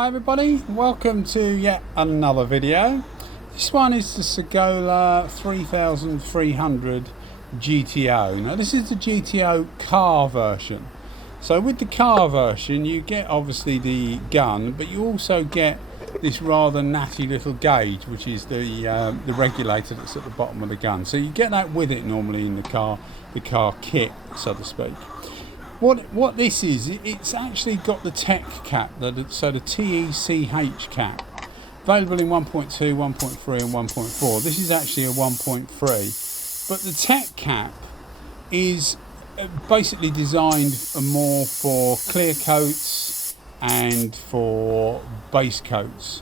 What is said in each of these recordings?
Hi everybody, welcome to yet another video. This one is the Sagola 3300 GTO. Now this is the GTO car version. So with the car version you get obviously the gun, but you also get this rather natty little gauge, which is the regulator that's at the bottom of the gun. So you get that with it normally in the car kit, so to speak. What this is, it's actually got the tech cap, so the TECH cap, available in 1.2, 1.3 and 1.4. This is actually a 1.3, but the tech cap is basically designed more for clear coats and for base coats,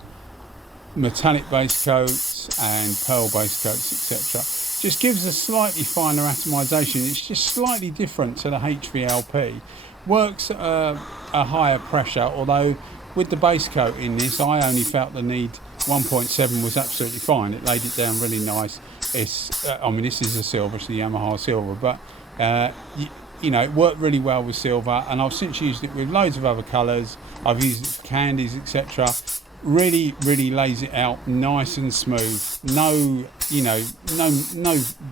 metallic base coats and pearl base coats, etc. Just gives a slightly finer atomization. It's just slightly different to the HVLP. Works at a higher pressure, although with the base coat in this, I only felt the need 1.7 was absolutely fine. It laid it down really nice. It's, I mean, this is a silver, it's the Yamaha silver, but you know, it worked really well with silver, and I've since used it with loads of other colours. I've used it for candies, etc. Really lays it out nice and smooth. No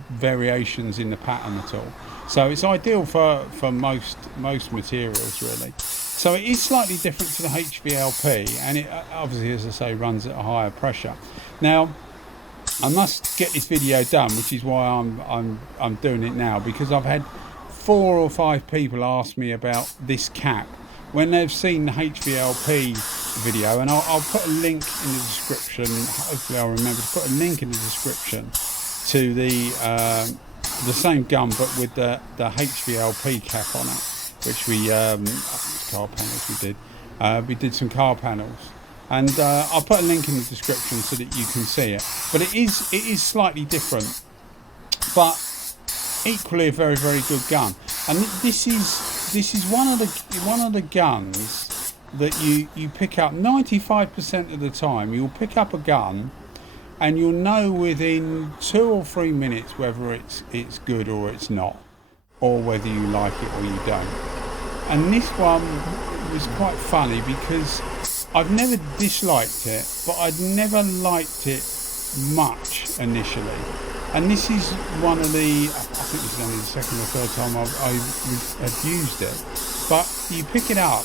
variations in the pattern at all. So it's ideal for most materials really. So it is slightly different to the HVLP, and it obviously, as I say, runs at a higher pressure. Now I must get this video done, which is why I'm doing it now, because I've had 4 or 5 people ask me about this cap when they've seen the HVLP video, and I'll put a link in the description. Hopefully I'll remember to put a link in the description to the same gun, but with the HVLP cap on it, which we car panels we did some car panels, and I'll put a link in the description so that you can see it. But it is slightly different, but equally a very good gun. And this is one of the guns that you pick up 95% of the time. You'll pick up a gun and you'll know within 2 or 3 minutes whether it's good or it's not, or whether you like it or you don't. And this one was quite funny because I've never disliked it, but I'd never liked it much initially. And this is one of the, I think this is only the second or third time I've used it, but you pick it up,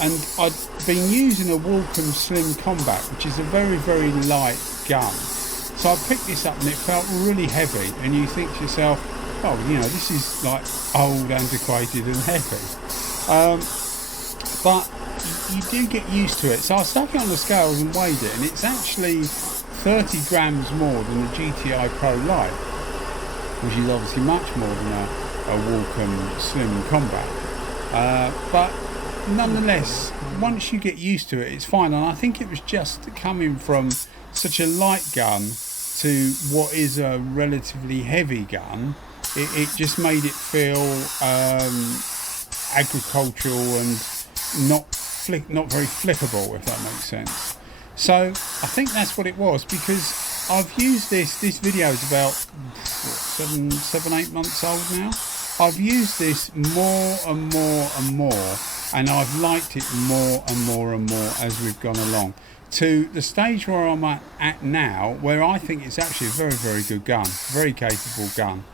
and I'd been using a Walcom Slim Combat, which is a very light gun. So I picked this up and it felt really heavy, and you think to yourself, oh, you know, this is like old, antiquated and heavy. But you do get used to it. So I stuck it on the scales and weighed it, and it's actually 30 grams more than the GTI Pro Lite, which is obviously much more than a Walcom Slim Combat. But nonetheless, once you get used to it, it's fine. And I think it was just coming from such a light gun to what is a relatively heavy gun, it just made it feel agricultural and not very flippable, if that makes sense. So I think that's what it was, because I've used this video is about 7-8 months old now. I've used this more and more, and I've liked it more and more as we've gone along, to the stage where I'm at now, where I think it's actually a very good gun, very capable gun,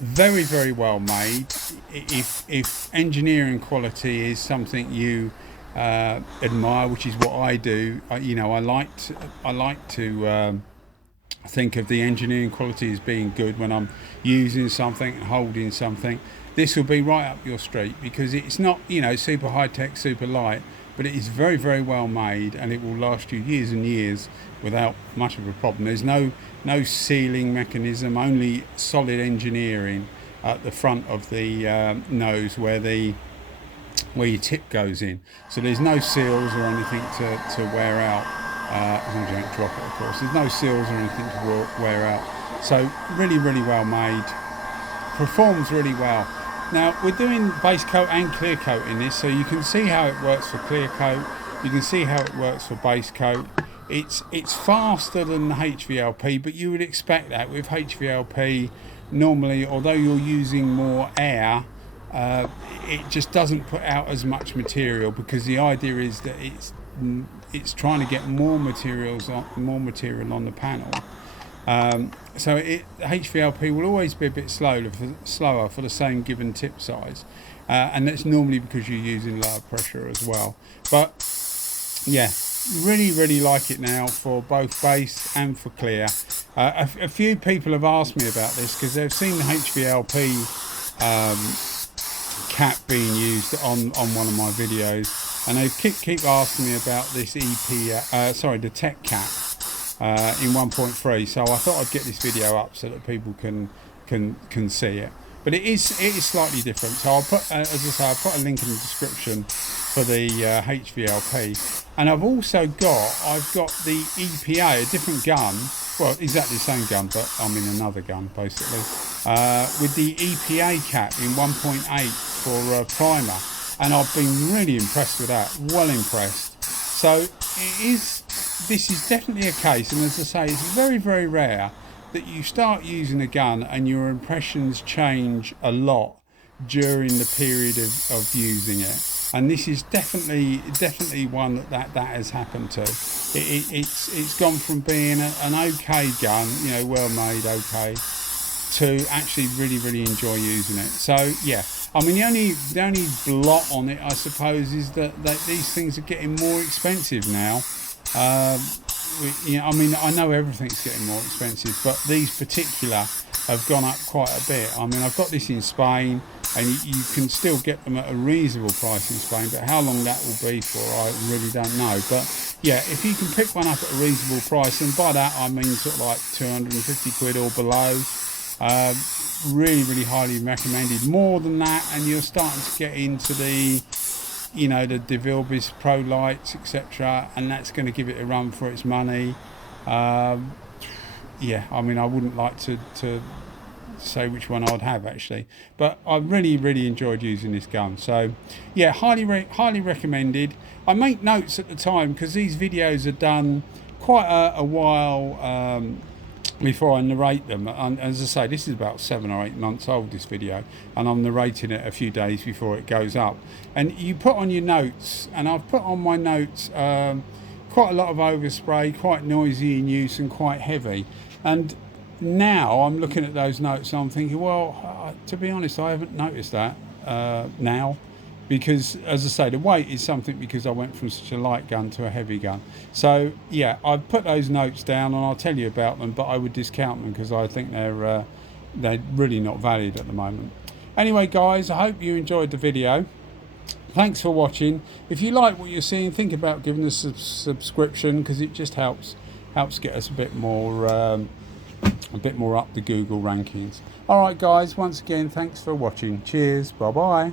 very well made. If engineering quality is something you admire, which is what I do, you know, I like to think of the engineering quality as being good when I'm using something and holding something. This will be right up your street, because it's not, you know, super high tech, super light, but it is very well made, and it will last you years and years without much of a problem. There's no sealing mechanism, only solid engineering at the front of the nose where your tip goes in. So there's no seals or anything to wear out, as long as you don't drop it, of course. There's no seals or anything to wear out. So really well made, performs really well. Now we're doing base coat and clear coat in this, so you can see how it works for clear coat, you can see how it works for base coat. It's faster than the HVLP, but you would expect that with HVLP. Normally, although you're using more air, it just doesn't put out as much material, because the idea is that it's trying to get more material on the panel. So HVLP will always be a bit slower for the same given tip size, and that's normally because you're using lower pressure as well. But yeah, really like it now for both bass and for clear. A few people have asked me about this because they've seen the HVLP cap being used on one of my videos, and they keep asking me about this the tech cap in 1.3. So I thought I'd get this video up so that people can see it. But it is slightly different. So I'll put, as I say, I'll put a link in the description for the HVLP. And I've got the EPA, a different gun. Well, exactly the same gun, but I'm in another gun basically. With the EPA cap in 1.8 for primer, and I've been really impressed with that. Well impressed. So this is definitely a case, and as I say, it's very rare that you start using a gun and your impressions change a lot during the period of using it. And this is definitely one that has happened to. It's gone from being an okay gun, you know, well made, okay, to actually really enjoy using it. So yeah, I mean, the only blot on it, I suppose, is that these things are getting more expensive now. You know, I mean, I know everything's getting more expensive, but these particular have gone up quite a bit. I mean, I've got this in Spain, and you can still get them at a reasonable price in Spain, but how long that will be for, I really don't know. But yeah, if you can pick one up at a reasonable price, and by that I mean sort of like 250 quid or below, really highly recommended. More than that, and you're starting to get into the, you know, the DeVilbiss Pro Lights, etc., and that's going to give it a run for its money. Yeah, I mean, I wouldn't like to say which one I'd have actually, but I really enjoyed using this gun. So yeah, highly recommended. I make notes at the time because these videos are done quite a while before I narrate them, and as I say, this is about 7 or 8 months old, this video, and I'm narrating it a few days before it goes up. And you put on your notes, and I've put on my notes quite a lot of overspray, quite noisy in use and quite heavy. And now I'm looking at those notes and I'm thinking, well, to be honest, I haven't noticed that now, because as I say, the weight is something because I went from such a light gun to a heavy gun. So yeah, I've put those notes down and I'll tell you about them, but I would discount them because I think they're really not valid at the moment. Anyway guys, I hope you enjoyed the video. Thanks for watching. If you like what you're seeing, think about giving us a subscription, because it just helps get us a bit more up the Google rankings. Alright guys, once again, thanks for watching. Cheers, bye bye.